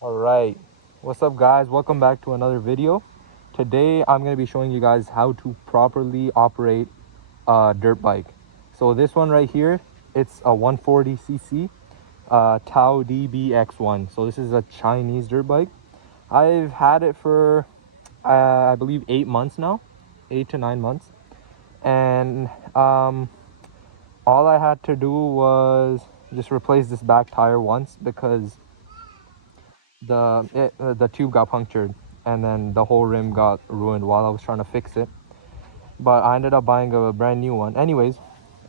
All right, what's up guys, welcome back to another video. Today I'm going to be showing you guys how to properly operate a dirt bike. So this one right here, it's a 140cc Tao DBX1. So this is a Chinese dirt bike. I've had it for I believe 8 months now, 8 to 9 months. And all I had to do was just replace this back tire once because the tube got punctured and then the whole rim got ruined while I was trying to fix it. But I ended up buying a brand new one. Anyways,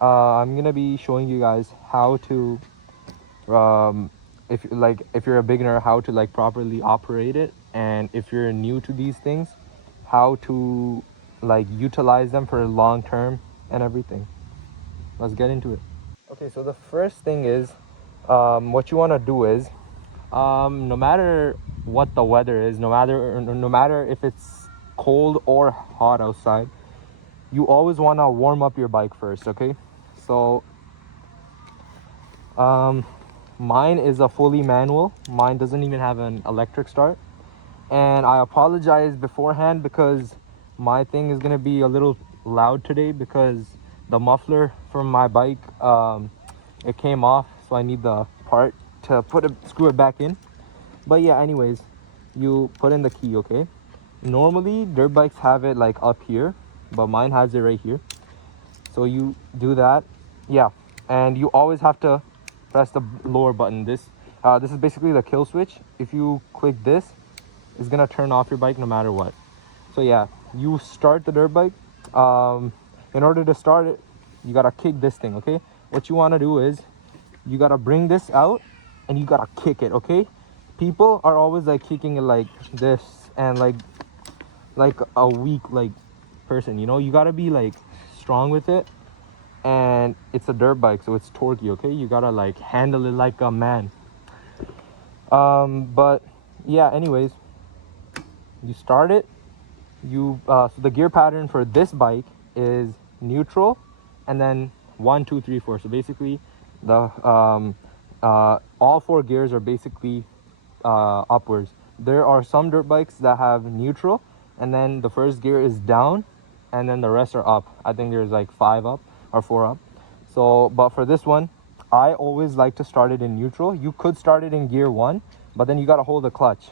I'm gonna be showing you guys how to if you're a beginner, how to like properly operate it, and if you're new to these things, how to like utilize them for long term and everything. Let's get into it. Okay, so the first thing is what you want to do is no matter what the weather is, no matter if it's cold or hot outside, you always want to warm up your bike first. Okay, so mine is a fully manual. Mine doesn't even have an electric start, and I apologize beforehand because my thing is gonna be a little loud today because the muffler from my bike it came off, so I need the part to screw it back in. But yeah, anyways, you put in the key. Okay, normally dirt bikes have it like up here, but mine has it right here. So you do that, yeah, and you always have to press the lower button. This is basically the kill switch. If you click this, it's gonna turn off your bike no matter what. So yeah, you start the dirt bike. In order to start it, you gotta kick this thing. Okay, what you want to do is you gotta bring this out and you gotta kick it. Okay, people are always like kicking it like this, and like a weak like person, you gotta be like strong with it. And it's a dirt bike, so it's torquey. Okay, you gotta like handle it like a man. But yeah, anyways, you start it. So the gear pattern for this bike is neutral and then 1, 2, 3, 4. So basically the all four gears are basically upwards. There are some dirt bikes that have neutral and then the first gear is down and then the rest are up. I think there's like 5 up or 4 up. So but for this one, I always like to start it in neutral. You could start it in gear 1, but then you got to hold the clutch,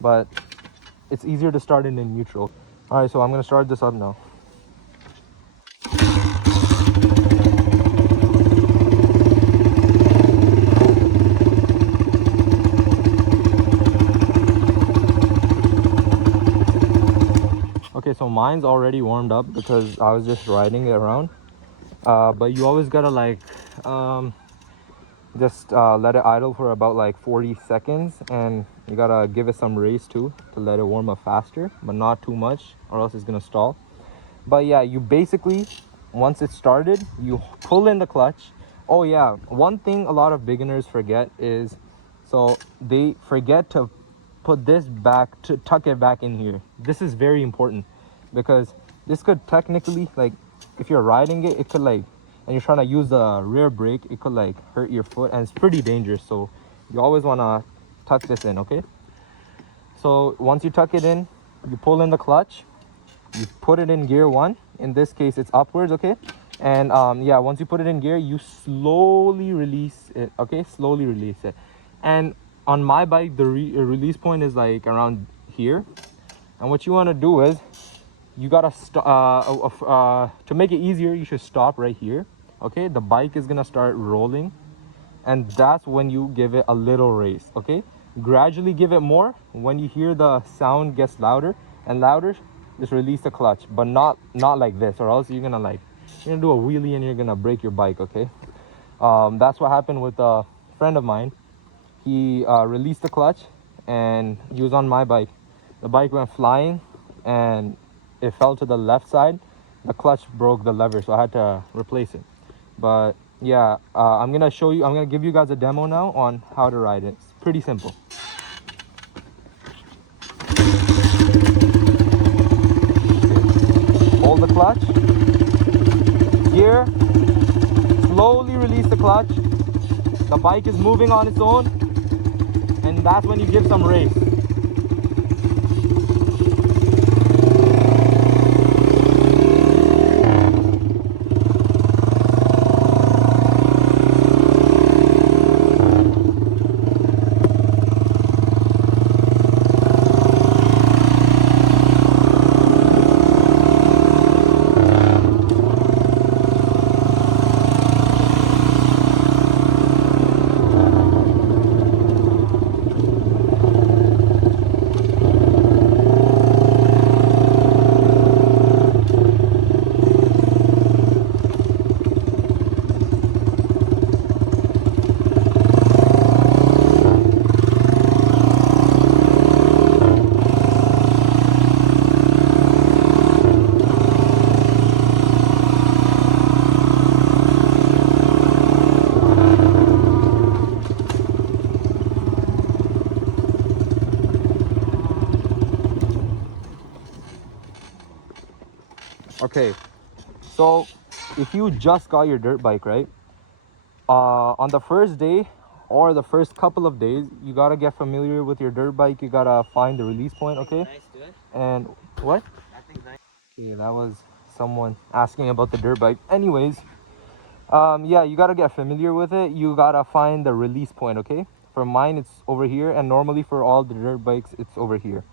but it's easier to start it in neutral. All right, so I'm gonna start this up now. Okay, so mine's already warmed up because I was just riding it around. But you always gotta like just let it idle for about like 40 seconds, and you gotta give it some race too to let it warm up faster, but not too much or else it's gonna stall. But yeah, you basically, once it's started, you pull in the clutch. Oh yeah, one thing a lot of beginners forget is, so they forget to put this back, to tuck it back in here. This is very important because this could technically, like, if you're riding it, it could like, and you're trying to use the rear brake, it could like hurt your foot, and it's pretty dangerous. So you always want to tuck this in. Okay, so once you tuck it in, you pull in the clutch, you put it in gear 1. In this case it's upwards. Okay, and yeah, once you put it in gear, you slowly release it. Okay, slowly release it. And on my bike, the release point is like around here. And what you want to do is you gotta to make it easier, you should stop right here. Okay, the bike is gonna start rolling, and that's when you give it a little race. Okay, gradually give it more. When you hear the sound gets louder and louder, just release the clutch, but not like this, or else you're gonna do a wheelie and you're gonna break your bike. Okay, that's what happened with a friend of mine. He released the clutch and he was on my bike. The bike went flying and it fell to the left side. The clutch broke the lever, so I had to replace it. But yeah, I'm gonna give you guys a demo now on how to ride it. It's pretty simple. Hold the clutch, gear, slowly release the clutch. The bike is moving on its own, and and that's when you give some race. Okay, so if you just got your dirt bike, right? On the first day or the first couple of days, you gotta get familiar with your dirt bike. You gotta find the release point, okay? And what? Okay, that was someone asking about the dirt bike. Anyways, yeah, you gotta get familiar with it. You gotta find the release point, okay? For mine, it's over here, and normally for all the dirt bikes, it's over here.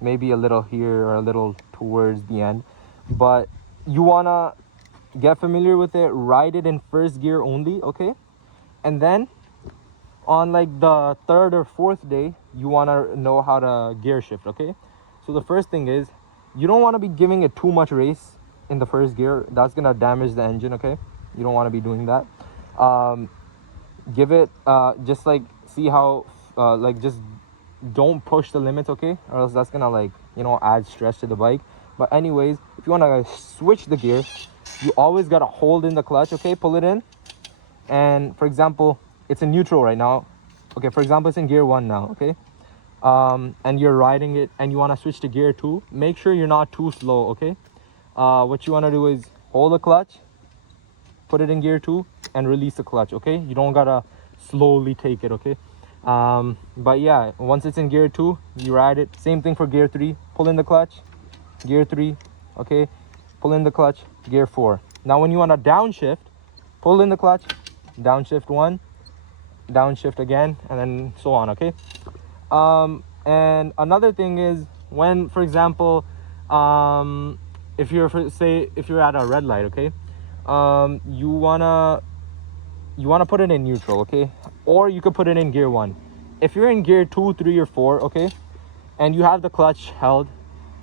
Maybe a little here or a little towards the end, but you wanna get familiar with it, ride it in first gear only, okay? And then on like the third or fourth day, you want to know how to gear shift, okay? So the first thing is, you don't want to be giving it too much race in the first gear. That's gonna damage the engine, okay? You don't want to be doing that. Give it just like, see how like, just don't push the limits, okay? Or else that's gonna, like, you know, add stress to the bike. But anyways, if you want to switch the gear, you always got to hold in the clutch, okay? Pull it in, and for example, it's in neutral right now. Okay, for example, it's in gear 1 now, okay? And you're riding it and you want to switch to gear 2. Make sure you're not too slow, okay? What you want to do is hold the clutch, put it in gear 2, and release the clutch, okay? You don't gotta slowly take it, okay? But yeah, once it's in gear 2, you ride it. Same thing for gear 3. Pull in the clutch, gear 3, okay? Pull in the clutch, gear 4. Now when you want to downshift, pull in the clutch, downshift 1, downshift again, and then so on, okay? And another thing is, when, for example, if you're at a red light, okay, you wanna put it in neutral, okay? Or you could put it in gear 1. If you're in gear 2, 3, or 4, okay, and you have the clutch held,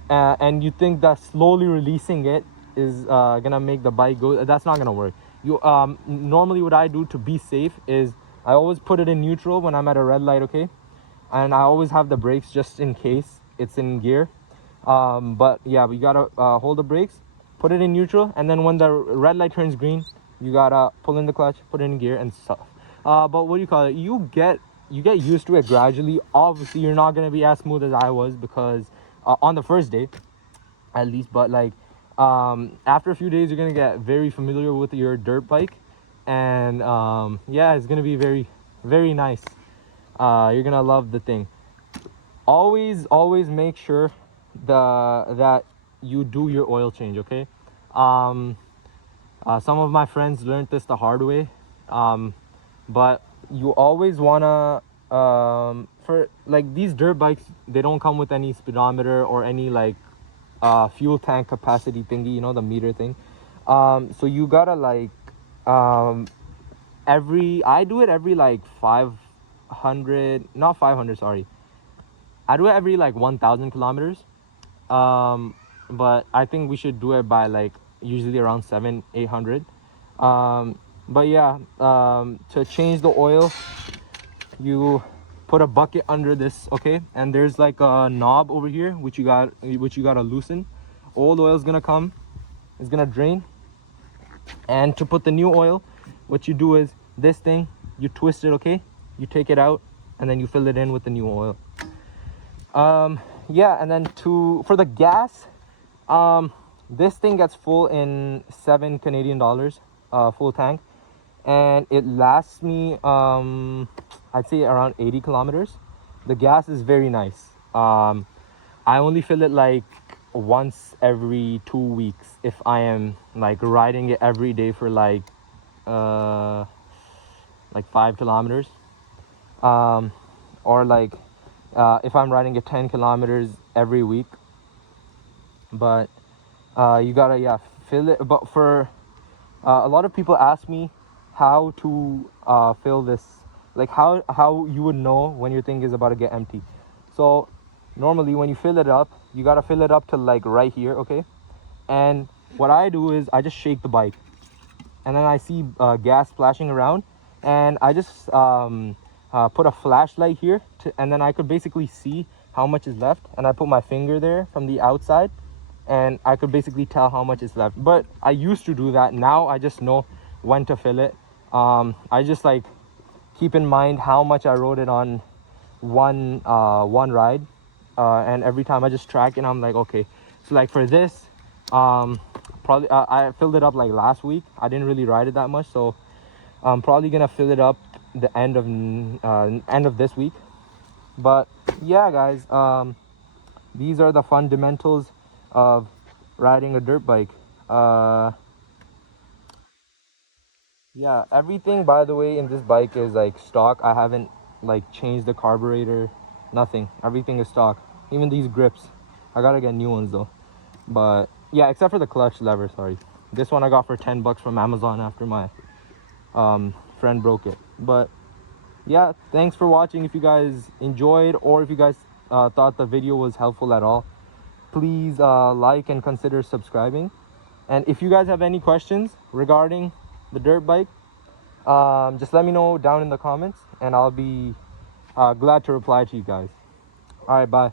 and you think that slowly releasing it is gonna make the bike go, that's not gonna work. You normally, what I do to be safe is I always put it in neutral when I'm at a red light, okay? And I always have the brakes just in case it's in gear. But yeah, we gotta hold the brakes, put it in neutral, and then when the red light turns green, you gotta pull in the clutch, put it in gear, and stuff. But what do you call it? You get used to it gradually. Obviously, you're not gonna be as smooth as I was, because on the first day, at least. But like, after a few days, you're gonna get very familiar with your dirt bike, and yeah, it's gonna be very, very nice. You're gonna love the thing. Always make sure that you do your oil change, okay? Some of my friends learned this the hard way, but you always wanna, for like these dirt bikes, they don't come with any speedometer or any like fuel tank capacity thingy, you know, the meter thing. So you gotta like, I do it every like 500, not 500, sorry, I do it every like 1,000 kilometers. But I think we should do it by like usually around 700-800. But yeah, to change the oil, you put a bucket under this, okay? And there's like a knob over here which you gotta loosen. Old oil is gonna come, it's gonna drain. And to put the new oil, what you do is this thing, you twist it, okay? You take it out, and then you fill it in with the new oil. Yeah, and then for the gas, this thing gets full in 7 Canadian dollars, full tank, and it lasts me, I'd say around 80 kilometers. The gas is very nice. I only fill it like once every 2 weeks if I am like riding it every day for uh, like 5 kilometers. Or like if I'm riding it 10 kilometers every week. But you gotta, yeah, fill it. But for a lot of people ask me how to fill this, like how you would know when your thing is about to get empty. So normally when you fill it up, you gotta fill it up to like right here, okay? And what I do is I just shake the bike, and then I see gas splashing around, and I just put a flashlight here and then I could basically see how much is left, and I put my finger there from the outside, and I could basically tell how much is left. But I used to do that. Now I just know when to fill it. I just like keep in mind how much I rode it on one ride, and every time I just track, and I'm like, okay, so like for this, probably I filled it up like last week. I didn't really ride it that much, so I'm probably gonna fill it up the end of this week. But yeah, guys, these are the fundamentals of riding a dirt bike. Yeah, everything, by the way, in this bike is like stock. I haven't like changed the carburetor, nothing. Everything is stock. Even these grips, I gotta get new ones though. But yeah, except for the clutch lever, sorry. This one I got for 10 bucks from Amazon after my friend broke it. But yeah, thanks for watching. If you guys enjoyed, or if you guys thought the video was helpful at all, please like and consider subscribing. And if you guys have any questions regarding the dirt bike, just let me know down in the comments, and I'll be glad to reply to you guys. All right, bye.